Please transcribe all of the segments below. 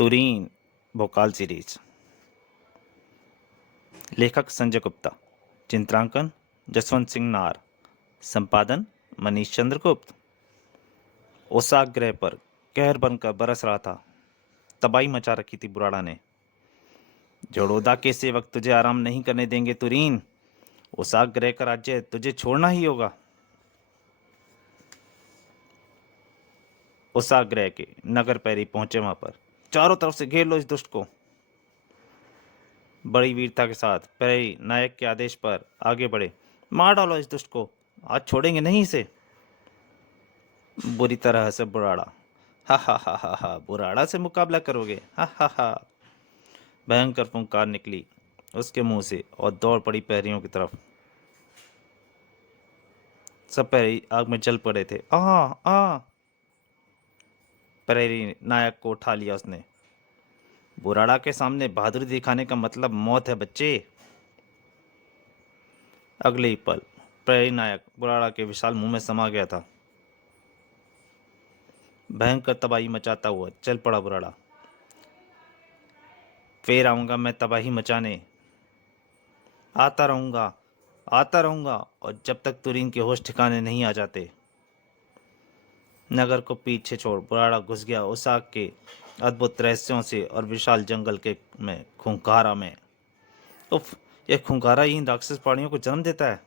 तुरीन Bhokaal series. लेखक संजय गुप्ता, चित्रांकन जसवंत सिंह नार, संपादन मनीष चंद्र गुप्त। ओसाग्रह पर कहर बनकर बरस रहा था। तबाही मचा रखी थी बुराड़ा ने। जड़ोदा के सेवक तुझे आराम नहीं करने देंगे तुरीन। ओसाग्रह का राज्य तुझे छोड़ना ही होगा। ओसाग्रह के नगर पैरी पहुंचे। वहां पर चारों तरफ से घेर लो इस दुष्ट को। बड़ी वीरता के साथ पैरी नायक के आदेश पर आगे बढ़े। मार डालो इस दुष्ट को, आज छोड़ेंगे नहीं इसे। बुरी तरह से बुराड़ा। हा, बुराड़ा से मुकाबला करोगे? हा। भयंकर फुंकार निकली उसके मुंह से और दौड़ पड़ी पैरियों की तरफ। सब पैरी आग में जल पड़े थे। आ पैरी नायक को उठा लिया उसने। बुराड़ा के सामने बहादुरी दिखाने का मतलब मौत है बच्चे। अगले ही पल पैरी नायक बुराड़ा के विशाल मुंह में समा गया था। भयंकर तबाही मचाता हुआ चल पड़ा बुराड़ा। फिर आऊंगा मैं तबाही मचाने, आता रहूंगा और जब तक तुरीन के होश ठिकाने नहीं आ जाते। नगर को पीछे छोड़ बुराड़ा घुस गया उस आग के अद्भुत रहस्यों से और विशाल जंगल के में खूंखारा में। उफ, यह खूंखारा ही इन राक्षस प्राणियों को जन्म देता है।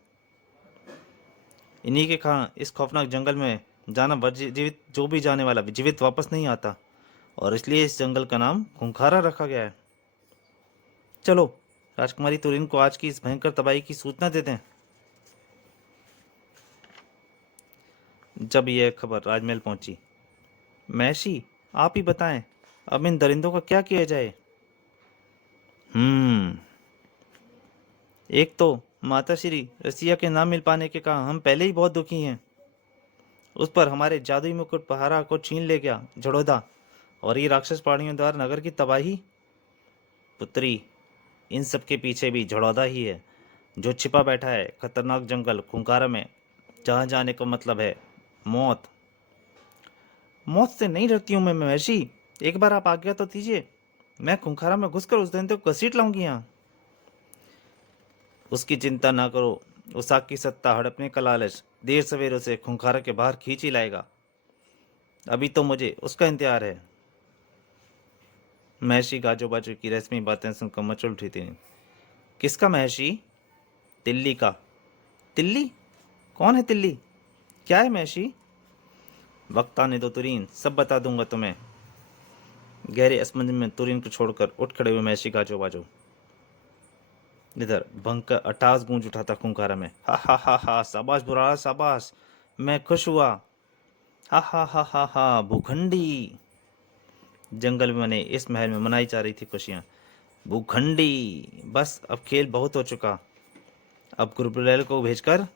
इन्हीं के कारण इस खौफनाक जंगल में जाना जीवित, जो भी जाने वाला जीवित वापस नहीं आता, और इसलिए इस जंगल का नाम खूंखारा रखा गया है। चलो राजकुमारी तुरीन को आज की इस भयंकर तबाही की सूचना देते हैं। जब यह खबर राजमहल पहुंची, महर्षि आप ही बताएं, अब इन दरिंदों का क्या किया जाए? एक तो माता श्री रसिया के ना मिल पाने के कारण हम पहले ही बहुत दुखी हैं। उस पर हमारे जादुई मुकुट पहारा को छीन ले गया झड़ोदा, और ये राक्षस प्राणियों द्वारा नगर की तबाही। पुत्री, इन सब के पीछे भी झड़ौदा ही है, जो छिपा बैठा है खतरनाक जंगल खूंखारा में, जहाँ जाने का मतलब है मौत। मौत से नहीं डरती हूँ मैं महर्षि, एक बार आप आज्ञा तो दीजिए, मैं खूंखारा में घुसकर उस दैत्य को घसीट लाऊंगी यहाँ। उसकी चिंता ना करो, उस आग की सत्ता हड़पने का लालच देर सवेर उसे खूंखारा के बाहर खींच ही लाएगा। अभी तो मुझे उसका इंतजार है। महर्षि गाजो बाजू की रस्मी बातें सुनकर मचल उठी थी। किसका महर्षि? तिल्ली का। तिल्ली? कौन है तिल्ली? क्या है महर्षि? वक्त आने दो तुरीन, सब बता दूंगा तुम्हें। गहरे असमंजस में तुरीन को छोड़कर उठ खड़े हुए महर्षि गाजो बाजो। इधर भयंकर अट्टहास गूंज उठा था खूंखारा में। हा, शाबाश बुराड़ा शाबाश, मैं खुश हुआ। हा, भूखंडी। जंगल में बने इस महल में मनाई जा रही थी खुशियां। भूखंडी, बस अब खेल बहुत हो चुका। अब गुरुबुलैल को भेजकर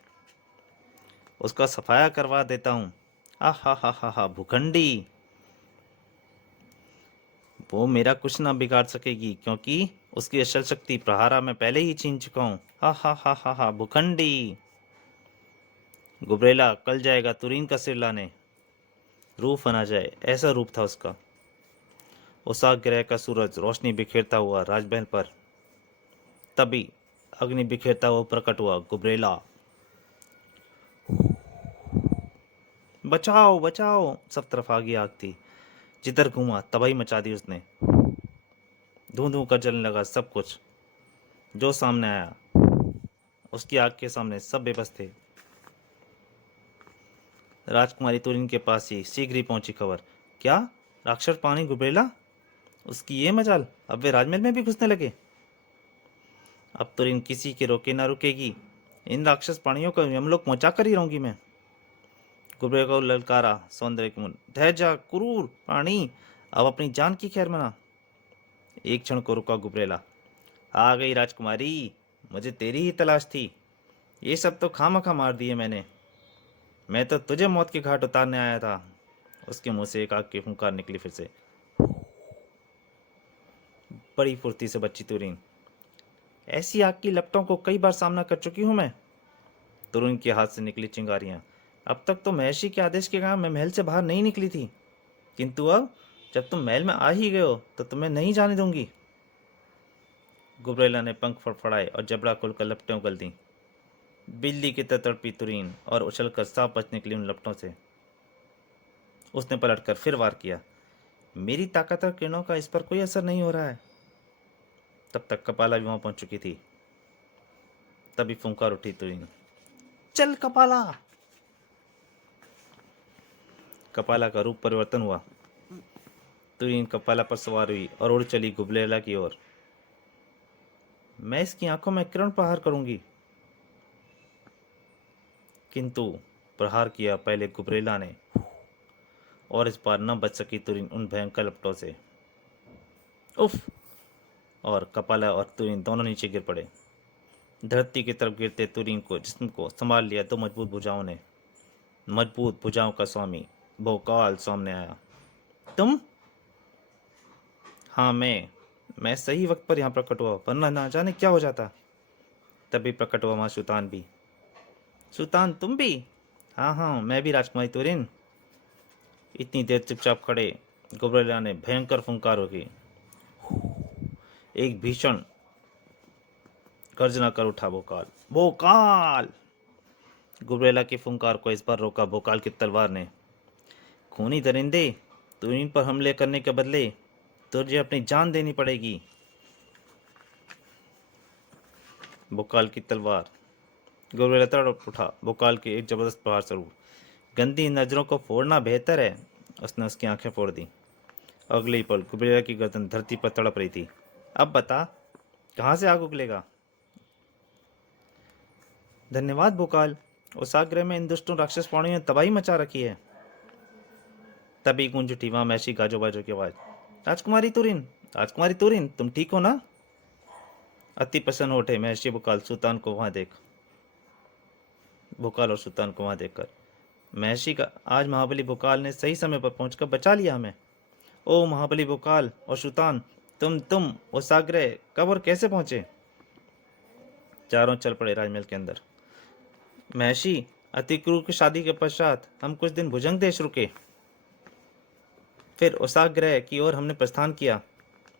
उसका सफाया करवा देता हूँ। हा, भूखंडी। वो मेरा कुछ ना बिगाड़ सकेगी, क्योंकि उसकी असल शक्ति प्रहारा में पहले ही छीन चुका हूँ। हा, भूखंडी। गुबरेला कल जाएगा तुरीन का सिर लाने। रूप बना जाए, ऐसा रूप था उसका। ओसाक ग्रह का सूरज रोशनी बिखेरता हुआ राजमहल पर। तभी अग्नि बिखेरता हुआ प्रकट हुआ गुबरेला। बचाओ बचाओ, सब तरफ आगी आग थी। जिधर घूमा तबाही मचा दी उसने। धू धू कर जलने लगा सब कुछ। जो सामने आया उसकी आग के सामने सब बेबस थे। राजकुमारी तुरीन के पास ही शीघ्र ही पहुंची खबर। क्या राक्षस पानी गुबरेला, उसकी ये मजाल, अब वे राजमहल में भी घुसने लगे। अब तुरीन किसी के रोके ना रुकेगी। इन राक्षस प्राणियों को यमलोक पहुंचा कर ही रहूंगी मैं। गुबरेला को ललकारा सौंदर्य के मुन। ठहर जा क्रूर प्राणी, अब अपनी जान की खैर मना। एक क्षण को रुका गुबरेला। आ गई राजकुमारी, मुझे तेरी ही तलाश थी। ये सब तो खामखा मार दिए मैंने। मैं तो तुझे मौत के घाट उतारने आया था। उसके मुंह से एक आग की फुंकार निकली फिर से। बड़ी फुर्ती से बच्ची तुरीन। ऐसी आग की लपटों को कई बार सामना कर चुकी हूं मैं। तुरीन के हाथ से निकली चिंगारियां। अब तक तो महर्षि के आदेश के कारण मैं महल से बाहर नहीं निकली थी, किंतु अब जब तुम महल में आ ही गए हो तो तुम्हें नहीं जाने दूंगी। गुबरेला ने पंख फड़फड़ाए और जबड़ा खोलकर लपटें उगल दी। बिल्ली की तरह तड़पी तुरीन और उछलकर सांप बचने के लिए उन लपटों से। उसने पलटकर फिर वार किया। मेरी ताकतवर किरणों का इस पर कोई असर नहीं हो रहा है। तब तक कपाला भी वहां पहुंच चुकी थी। तभी फुंकार उठी तुरीन। चल कपाला। कपाला का रूप परिवर्तन हुआ। तुरीन कपाला पर सवार हुई और उड़ चली गुबरेला की ओर। मैं इसकी आंखों में किरण प्रहार करूंगी। किंतु प्रहार किया पहले गुबरेला ने, और इस बार न बच सकी तुरीन उन भयंकर लपटों से। उफ! और कपाला और तुरीन दोनों नीचे गिर पड़े। धरती की तरफ गिरते तुरीन को जिस्म को संभाल लिया दो मजबूत भुजाओं ने। मजबूत भुजाओं का स्वामी भोकाल सामने आया। तुम? हाँ, मैं सही वक्त पर यहाँ प्रकट हुआ, वरना ना जाने क्या हो जाता। तभी प्रकट हुआ वहाँ सुल्तान भी। सुल्तान तुम भी? हाँ हाँ, मैं भी राजकुमारी तुरीन। इतनी देर चुपचाप खड़े गुबरेला ने भयंकर फुंकार होगी। एक भीषण गर्जना कर उठा भोकाल। भोकाल! गुबरेला की फुंकार को इस बार रोका भोकाल की तलवार ने। खूनी दरिंदे, तुरीन पर हमले करने के बदले तुझे अपनी जान देनी पड़ेगी। भोकाल की तलवार। गुबरेला तड़प उठा भोकाल के एक जबरदस्त प्रहार स्वरूप। गंदी नजरों को फोड़ना बेहतर है। उसने उसकी आंखें फोड़ दी। अगले ही पल गुबरेला की गर्दन धरती पर तड़प रही थी। अब बता, कहाँ से आग उगलेगा? धन्यवाद भोकाल। उस आग्रह में इन दुष्टों राक्षस प्राणियों ने तबाही मचा रखी है। तभी गूंज उठी वहां मैशी गाजो बाजो की आवाज। राजकुमारी तुरीन, राजकुमारी तुरीन, तुम ठीक हो ना? अति प्रसन्न हो उठे महर्षि भोकाल सुल्तान को वहां देख। भोकाल और सुल्तान को वहां देखकर। महर्षि का आज महाबली भोकाल ने सही समय पर पहुंचकर बचा लिया हमें। ओ महाबली भोकाल और सुल्तान, तुम उस आग्रह कब और कैसे पहुंचे? चारों चल पड़े राजमहल के अंदर। महर्षि, अति क्रूर की शादी के पश्चात हम कुछ दिन भुजंग देश रुके। फिर उसाग्रह की ओर हमने प्रस्थान किया,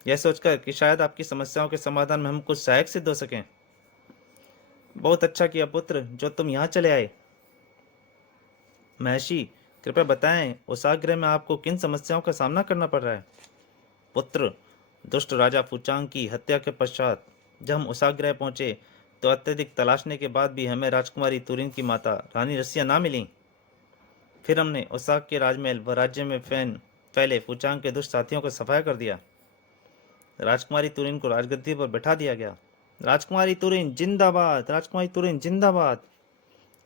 यह सोचकर कि शायद आपकी समस्याओं के समाधान में हम कुछ सहायक सिद्ध हो सकें। बहुत अच्छा किया पुत्र जो तुम यहाँ चले आए। महर्षि, कृपया बताएं उसाग्रह में आपको किन समस्याओं का सामना करना पड़ रहा है? पुत्र, दुष्ट राजा फुचांग की हत्या के पश्चात जब हम उसाग्रह पहुंचे तो अत्यधिक तलाशने के बाद भी हमें राजकुमारी तुरीन की माता रानी रसिया ना मिली। फिर हमने उसाग के राजमहल व राज्य में फैले फुचांग के दुष्ट साथियों को सफाया कर दिया। राजकुमारी तुरीन को राजगद्दी पर बैठा दिया गया। राजकुमारी तुरीन जिंदाबाद, राजकुमारी तुरीन जिंदाबाद।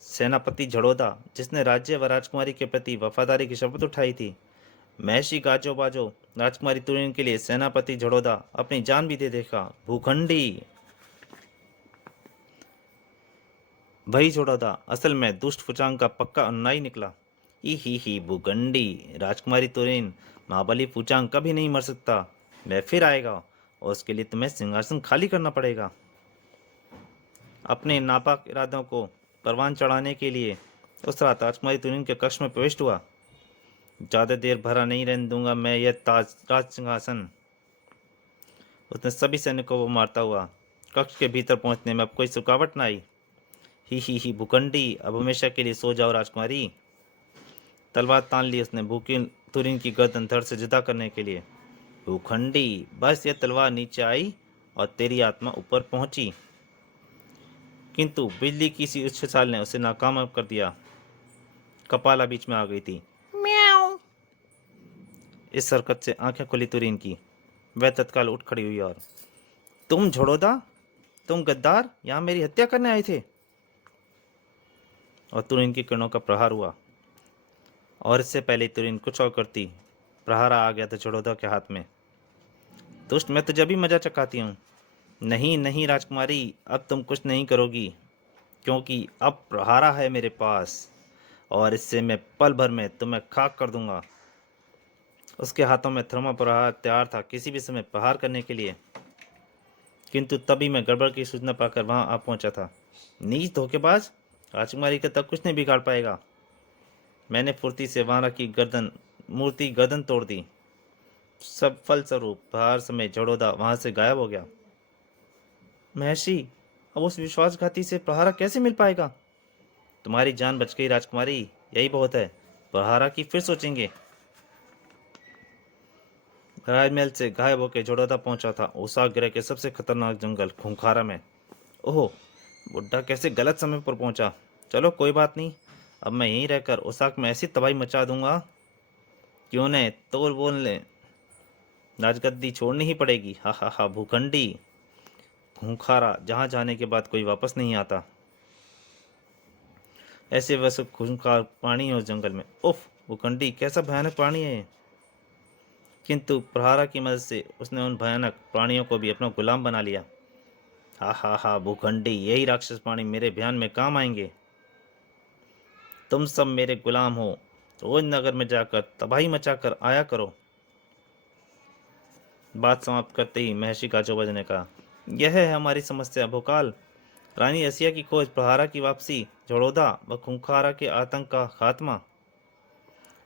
सेनापति झड़ोदा, जिसने राज्य व राजकुमारी के प्रति वफादारी की शपथ उठाई थी, महर्षि गाजो बाजो, राजकुमारी तुरीन के लिए सेनापति झड़ोदा अपनी जान भी दे देगा। भूखंडी, वही झड़ोदा असल में दुष्ट फुचांग का पक्का अनुयायी निकला। ही भूखंडी, राजकुमारी तुरीन, महाबली फुचांग कभी नहीं मर सकता। वह फिर आएगा और उसके लिए तुम्हें सिंहासन खाली करना पड़ेगा। अपने नापाक इरादों को परवान चढ़ाने के लिए उस रात राजकुमारी तुरीन के कक्ष में प्रविष्ट हुआ। ज़्यादा देर भरा नहीं रहने दूंगा मैं यह राज सिंहासन। उसने सभी सैनिकों को मारता हुआ कक्ष के भीतर पहुंचने में अब कोई रुकावट न आई। ही भूखंडी, अब हमेशा के लिए सो जाओ राजकुमारी। तलवार तान ली उसने भूखी तुरीन की गर्दन धड़ से जुदा करने के लिए। भूखंडी, बस यह तलवार नीचे आई और तेरी आत्मा ऊपर पहुंची। किंतु बिजली की सी उछाल ने उसे नाकाम कर दिया। कपाला बीच में आ गई थी। म्याऊ। इस हरकत से आंखें खुली तुरीन की। वह तत्काल उठ खड़ी हुई और, तुम झड़ोदा, तुम गद्दार, यहां मेरी हत्या करने आए थे। और तुरीन की किरणों का प्रहार हुआ। और इससे पहले तुरीन कुछ और करती, प्रहार आ गया था झड़ोदा के हाथ में। दुष्ट, मैं तुझे भी मजा चखाती हूँ। नहीं नहीं राजकुमारी, अब तुम कुछ नहीं करोगी, क्योंकि अब प्रहारा है मेरे पास और इससे मैं पल भर में तुम्हें खाक कर दूंगा। उसके हाथों में थर्मा प्रहार तैयार था किसी भी समय प्रहार करने के लिए। किंतु तभी मैं गड़बड़ की सूचना पाकर वहां आ पहुंचा था। नीच धोखेबाज, राजकुमारी का तब कुछ नहीं बिगाड़ पाएगा। मैंने फुर्ती से वहां रखी गर्दन मूर्ति गर्दन तोड़ दी। सब फलस्वरूप प्रहार समय झड़ोदा वहां से गायब हो गया। महर्षि, अब उस विश्वासघाती से प्रहारा कैसे मिल पाएगा? तुम्हारी जान बच गई राजकुमारी, यही बहुत है। प्रहारा की फिर सोचेंगे। राजमहल से गायब होकर झड़ोदा पहुंचा था ओसाक ग्रह के सबसे खतरनाक जंगल खूंखारा में। ओहो, बुड्ढा कैसे गलत समय पर पहुंचा। चलो कोई बात नहीं, अब मैं यहीं रहकर ओसाक में ऐसी तबाही मचा दूंगा, क्यों ने तोल बोल ले। राजगद्दी छोड़नी ही पड़ेगी। हा हा हा, भूखंडी खूंखारा, जहां जाने के बाद कोई वापस नहीं आता। ऐसे वैसे खूंखार प्राणी है उस जंगल में। उफ, भूखंडी कैसा भयानक प्राणी है ये। किंतु प्रहारा की मदद से उसने उन भयानक प्राणियों को भी अपना गुलाम बना लिया। हा हा हा, भूखंडी, यही राक्षस प्राणी मेरे ध्यान में काम आएंगे। तुम सब मेरे गुलाम हो, रोज नगर में जाकर तबाही मचाकर आया करो। बात समाप्त करते ही महर्षि गाजोबाज ने कहा, यह है हमारी समस्या भोकाल। रानी रसिया की खोज, प्रहारा की वापसी, झड़ोदा व खूंखारा के आतंक का खात्मा।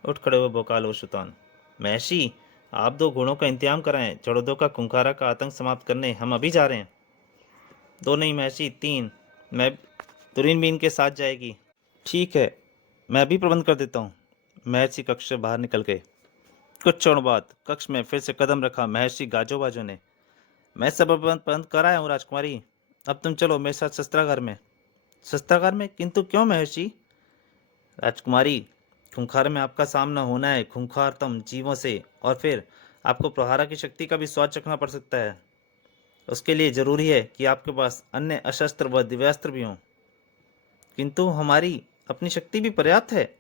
उठ खड़े हुए भोकाल और शुतान। महर्षि, आप दो घोड़ों का इंतजाम कराएं, झड़ोदों का खूंखारा का आतंक समाप्त करने हम अभी जा रहे हैं। दो नहीं महर्षि, तीन। मैं तुरीन भी इनके साथ जाएगी। ठीक है, मैं अभी प्रबंध कर देता हूँ। महर्षि कक्ष से बाहर निकल गए। कुछ क्षण बाद कक्ष में फिर से कदम रखा महर्षि गाजोबाजो ने। मैं सब प्रबंध कर आया हूँ राजकुमारी, अब तुम चलो मेरे साथ शस्त्रागार में। शस्त्रागार में? किंतु क्यों महर्षि? राजकुमारी, खूंखार में आपका सामना होना है खूंखारतम जीवों से, और फिर आपको प्रहारा की शक्ति का भी स्वाद चखना पड़ सकता है। उसके लिए जरूरी है कि आपके पास अन्य अशस्त्र व दिव्यास्त्र भी हों। किंतु हमारी अपनी शक्ति भी पर्याप्त है।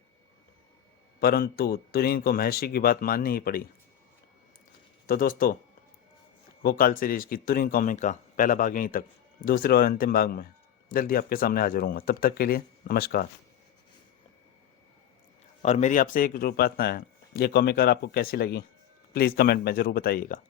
परंतु तुरीन को महर्षि की बात माननी ही पड़ी। तो दोस्तों, वो काल सीरीज की तुरीन कॉमिक का पहला भाग यहीं तक। दूसरे और अंतिम भाग में जल्दी आपके सामने हाजिर होऊंगा। तब तक के लिए नमस्कार। और मेरी आपसे एक जरूर प्रार्थना है, ये कॉमिक अगर आपको कैसी लगी प्लीज़ कमेंट में ज़रूर बताइएगा।